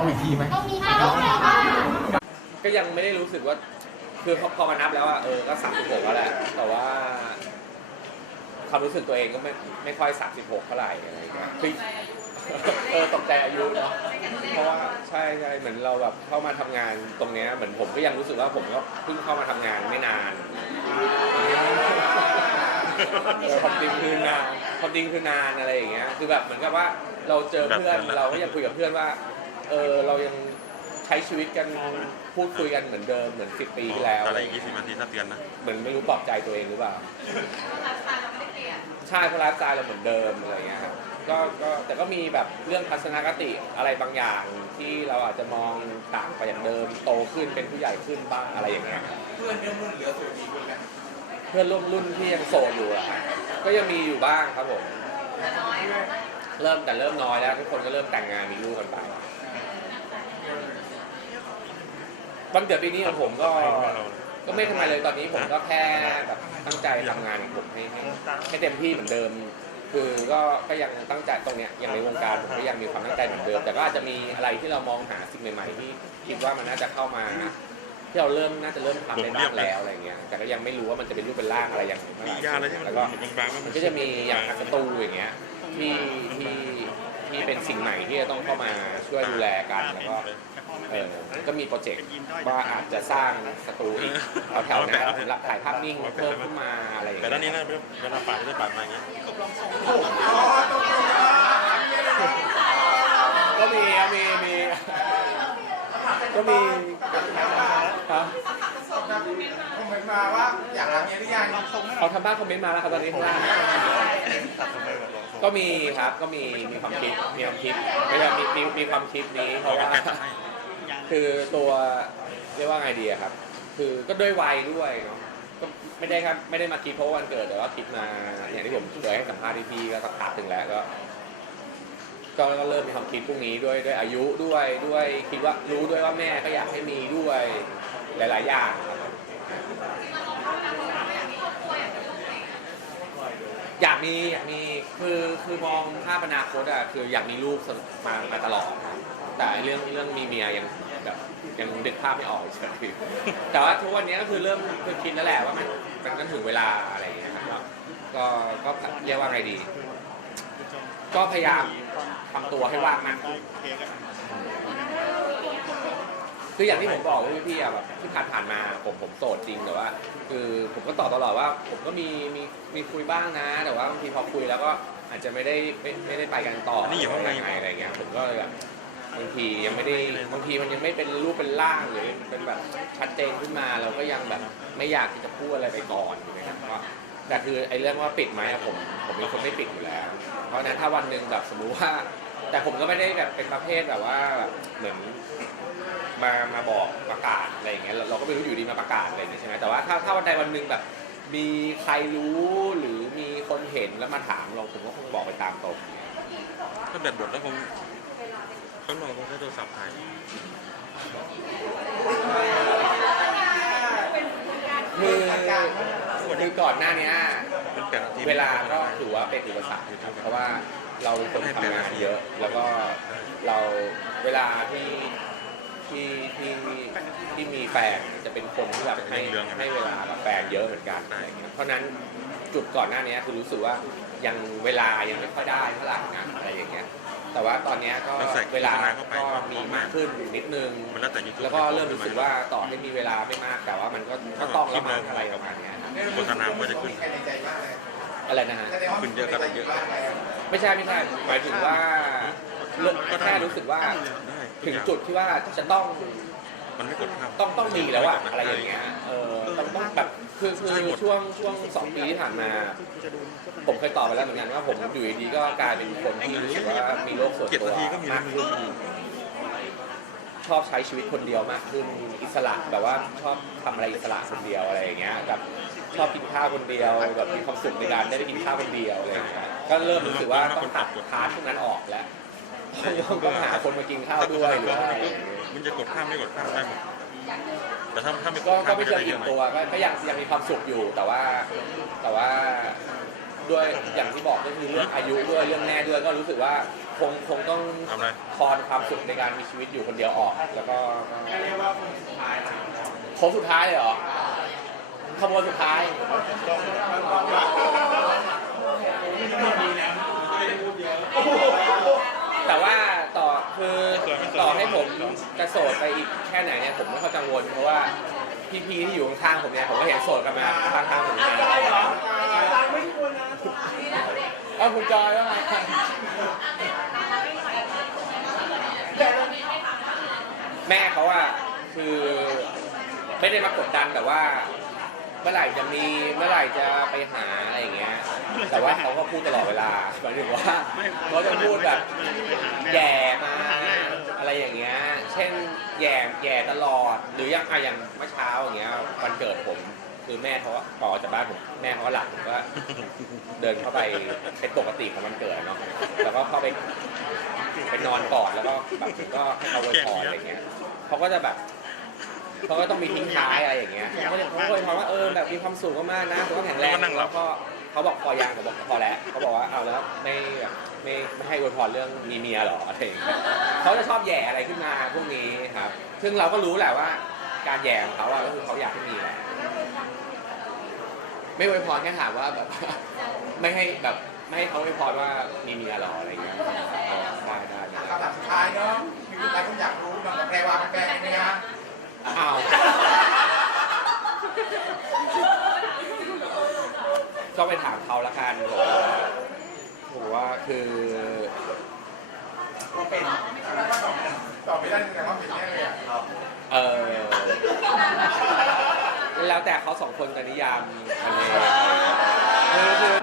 เอาอีกทีไหมก็ยังไม่ได้รู้สึกว่า คือพอพอมานับแล้วอะเออก็สามสิบหกแล้วแหละแต่ว่าความรู้สึกตัวเองก็ไม่ไม่ค่อยสามสิบหกเท่าไหร่อะไรอย่างเงี้ยคือเออตกใจอายุเนาะเพราะว่าใช่ใช่เหมือนเราแบบเข้ามาทำงานตรงเนี้ยเหมือนผมก็ยังรู้สึกว่าผมก็เพิ่งเข้ามาทำงานไม่นานเออความจริงคือนานความจริงคือนานอะไรอย่างเงี้ย คือแบบเหมือนกับว่าเราเจอเพื่อนเราก็ยังคุยกับเพื่อนว่า เออเรายังใช้ชีวิตกันพูดคุยกันเหมือนเดิมเหมือนสิบปีที่แล้ว อะไรอีกยี่สิบนาทีถ้าเตือนนะ เหมือนไม่รู้ปลอบใจตัวเองหรือเปล่าใช่เพราะไลฟ์สไตล์เราเหมือนเดิมอะไรเงี้ยครับก็ก็แต่ก็มีแบบเรื่องทัศนคติอะไรบางอย่างที่เราอาจจะมองต่างไปอย่างเดิมโตขึ้นเป็นผู้ใหญ่ขึ้นบ้างอะไรอย่างเงี้ยครับเพื่อนยังรุ่นเหลือสูตรดีคุณนะเพื่อนร่วมรุ่นที่ยังโสดอยู่อะก็ยังมีอยู่บ้างครับผมเริ่มแต่เริ่มน้อยแล้วทุกคนก็เริ่มแต่งงานมีลูกกันไป วันเกิดปีนี้ของผมก็ก็ไม่ทำไมเลยตอนนี้ผมก็แค่แบบตั้งใจทำงานของผมให้ให้ให้เต็มที่เหมือนเดิม คือก็ก็ยังตั้งใจตรงเนี้ยอย่างในวงการผมก็ยังมีความตั้งใจเหมือนเดิม แต่ก็อาจจะมีอะไรที่เรามองหาสิ่งใหม่ ๆ ที่คิดว่ามันน่าจะเข้ามาที่เราเริ่มน่าจะเริ่มทำได้บ้างแล้วอะไรเงี้ยแต่ก็ยังไม่รู้ว่ามันจะเป็นรูปเป็นร่างอะไรอย่างไรเมื่อไหมีร่ยาอะไรที่มันแล้วก็บางๆมันก็จะมีอย่างอักตูอย่างเงี้ยที่ที่ ที่เป็นสิ่งใหม่ที่จะต้องเข้ามาช่วยดูแลกันแล้วก็เออก็มีโปรเจกต์ว่าอาจจะสร้างสตูอีกแถวๆนั้นสำหรับถ่ายภาพนิ่งเพิ่มขึ้นมาอะไรอย่างแต่เงี้ยด้านนี้นะเวลาปาดจะได้ปาดมาอย่างเงี้ยก็มีมีมีก็มีครับ ผมเหมือนมาว่าอยากทำเงี้ยหรือยังเขาทำบ้านคอมเมนต์มาแล้วครับตอนนี้ข้างล่างก็มีครับก็มีมีความคิดมีความคิดไม่ใช่มีมีมีความคิดนี้เพราะว่าคือตัวเรียกว่าไงดีอะครับ คือก็ด้วยวัยด้วยเนาะก็ไม่ได้ครับไม่ได้มาคิดเพราะวันเกิดแต่ว่าคิดมาอย่างที่ผมเคยให้สัมภาษณ์ที่พี่ก็สักพักถึงแล้วก็ก็ก็เริ่มมีความคิดพวกนี้ด้วยด้วยอายุด้วยด้วยคิดว่ารู้ด้วยว่าแม่ก็อยากให้มีด้วย หลาย ๆ อย่างครับอยากมีอยากมีคือคือมองภาพอนาคตอะคืออยากมีลูกมามาตลอด แต่เรื่องเรื่องมีเมียยังแบบยังดึกภาพไม่ออกเฉยแต่ว่าทุกวันนี้ก็คือเริ่มคือคิดแล้วแหละว่ามันมันก็ถึงเวลาอะไรอย่างเงี้ยครับก็ก็เรียกว่าไงดี ก็พยายามทำตัวให้ว่างมากขึ้น คืออย่างที่ผมบอกว่าพี่ๆอะแบบที่ผ่านผ่านๆมาผมผมโสดจริงแต่ว่า คือผมก็ตอบตลอดว่า ผมก็มีมีมีคุยบ้างนะ แต่ว่าบางทีพอคุยแล้วก็อาจจะไม่ได้ไม่ไม่ได้ไปกันต่อนี่อยู่ข้างในยังไงอะไรเงี้ยผมก็เลยแบบบางทียังไม่ได้บางทีมันยังไม่เป็นรูปเป็นร่างหรือเป็นแบบชัดเจนขึ้นมาเราก็ยังแบบไม่อยากที่จะพูดอะไรไปก่อนถูกไหมครับว่าแต่คือไอ้เรื่องว่าปิดไหมอะผมผมเป็นคนไม่ปิดอยู่แล้ว เพราะฉะนั้นถ้าวันหนึ่งแบบสมมุติว่า แต่ผมก็ไม่ได้แบบเป็นประเภทแบบว่าแบบเหมือน มามาบอกประกาศอะไรอย่างเงี้ยเราเราก็ไม่รู้อยู่ดีมาประกาศอะไรอย่างเงี้ยใช่ไหมแต่ว่าถ้าถ้าวันใดวันหนึ่งแบบ มีใครรู้หรือมีคนเห็นแล้วมาถามเราผมก็คงบอกไปตามตรงถ้าแบตหมดแล้วคงข้างนอกคงใช้โทรศัพท์ถ่ายคือคือก่อนหน้านี้เป็นแปดนาทีเวลาก็ถือว่าเป็นอุปสรรคเพราะว่าเราเป็นคนทำงานเยอะ แล้วก็เราเวลาที่ ที่ที่ที่มีแฟนจะเป็นคนที่แบบให้ให้เวลากับแฟนเยอะเหมือนกันอะไรอย่างเงี้ยเพราะฉะนั้นจุดก่อนหน้านี้คือรู้สึกว่ายังเวลายังไม่ค่อยได้เท่าไหร่นะอะไรอย่างเงี้ย แต่ว่าตอนเนี้ยก็เวลาก็มีมากขึ้นนิดนึงมันแล้วแต่ยูทูบแล้วก็เริ่มรู้สึกว่าต่อให้มีเวลาไม่มากแต่ว่ามันก็ก็ต้องละมั้งอะไรประมาณเนี้ยครับโฆษณามันจะขึ้นใครในใจบ้างเลยอะไรนะฮะแสดงว่าขึ้นเยอะก็ได้เยอะบ้างแล้วไม่ใช่ไม่ใช่หมายถึงว่าเรื่องแค่รู้สึกว่าได้ ถึงจุดที่ว่าจะต้องมันไม่กดภาพต้องต้องมีแล้วอะอะไรอย่างเงี้ยเออต้องต้องแบบคือคือช่วงช่วงสองปีที่ผ่านมา ผมเคยตอบไปแล้วเหมือนกันว่าผมอยู่ดีๆก็กลายเป็นคนที่รู้สึกว่ามีโลกส่วนเจ็ดตัวนาทีก็มีมากขึ้นชอบใช้ชีวิตคนเดียวมากขึ้นอิสระแบบว่าชอบทำอะไรอิสระคนเดียวอะไรอย่างเงี้ยแบบชอบกินข้าวคนเดียวแบบมีความสุขในการได้ไปกินข้าวคนเดียวอะไรอย่างเงี้ยก็เริ่มรู้สึกว่าต้องตัดพาร์ทพวกนั้นออกแล้ว ต้องต้องหาคนมากินข้าวด้วยหรือว่าอะไรอย่างเงี้ยมันจะกดข้ามไม่กดข้ามได้หมดแต่ถ้าถ้าไม่กก็ดก็ข้ามไม่นเชิจะงได้เยอิ่อะมไหมตัวก็ก็ยังยังมีความสุขอยู่แต่ว่าแต่ว่าด้วยอย่างที่บอกก็คือเรื่องอายุด้วยเรื่องแม่ด้วยก็รู้สึกว่าคงคงต้องทำอะไรคอนความสุขในการมีชีวิตอยู่คนเดียวออก แล้วก็โค้งสุดท้ายเลยเหรอขบวนสุดท้าย แต่ว่าต่อคือต่อให้ผมจะโสดไปอีกแค่ไหนเนี่ยผมไม่ค่อยกังวลเพราะว่าพี่ๆที่อยู่ข้างๆผมเนี่ยผมก็เห็นโสดกันมาข้างๆผมนานเอ้าคุณจอยว่าไงแม่เขาอะคือไม่ได้มากดดันแต่ว่า เมื่อไหร่จะมีเมื่อไหร่จะไปหาอะไรอย่างเงี้ย แต่ว่าเขาก็พูดตลอดเวลาหมายถึงว่าเขาจะพูดแบบแย่มาอะไรอย่างเงี้ย เช่นแย่แย่ตลอด หรืออย่างอะอย่างเมื่อเช้าอย่างเงี้ยวันเกิดผมคือแม่เขาต่อจากบ้านผมแม่เขาหลับผมก็เดินเข้าไปเป็นปกติของวันเกิดเนาะแล้วก็เข้าไปไปนอนกอดแล้วก็แบบก็ให้เขาไว้พรอะไรเงี้ยเขาก็จะแบบเขาก็ต้องมีทิ้งท้ายอะไรอย่างเงี้ยเขาก็เลยเขาก็เลยว่าเออแบบมีความสุขมากๆนะสุขภาพแข็งแรงแล้วก็ นั่งหลัแล้บวก็เขาบอกพอยังผมบอกพอแล้วเขาบอกว่าเอาแล้วไม่แบบไม่ไม่ให้อวยพรเรื่องมีเมียเหรออะไรอย่างเงี้ยเขาจะชอบแย่อะไรขึ้นมาพวกนี้ครับ ซึ่งเราก็รู้แหละว่า การแย่ของเขาอะก็คือเขาอยากให้มีแหละไม่อวยพรแค่ถามว่าแบบ ไม่ให้แบบไม่ให้เขาอวยพรว่ามีเมียเหรออะไรอย่างเงี้ยอ๋อได้ได้ได้ คำถามสุดท้ายเนาะมีอะไรผมอยากรู้น้องกับแพรวาเป็นแฟนกันไหมฮะ อ้าวก็ไปถามเขาละกันผมว่าผมว่าคือ ว่าเป็นตอบไม่ได้แต่ว่าเป็นแน่เลยอะเออแล้วแต่เขาสองคนจะนิยามมันเองคือคือ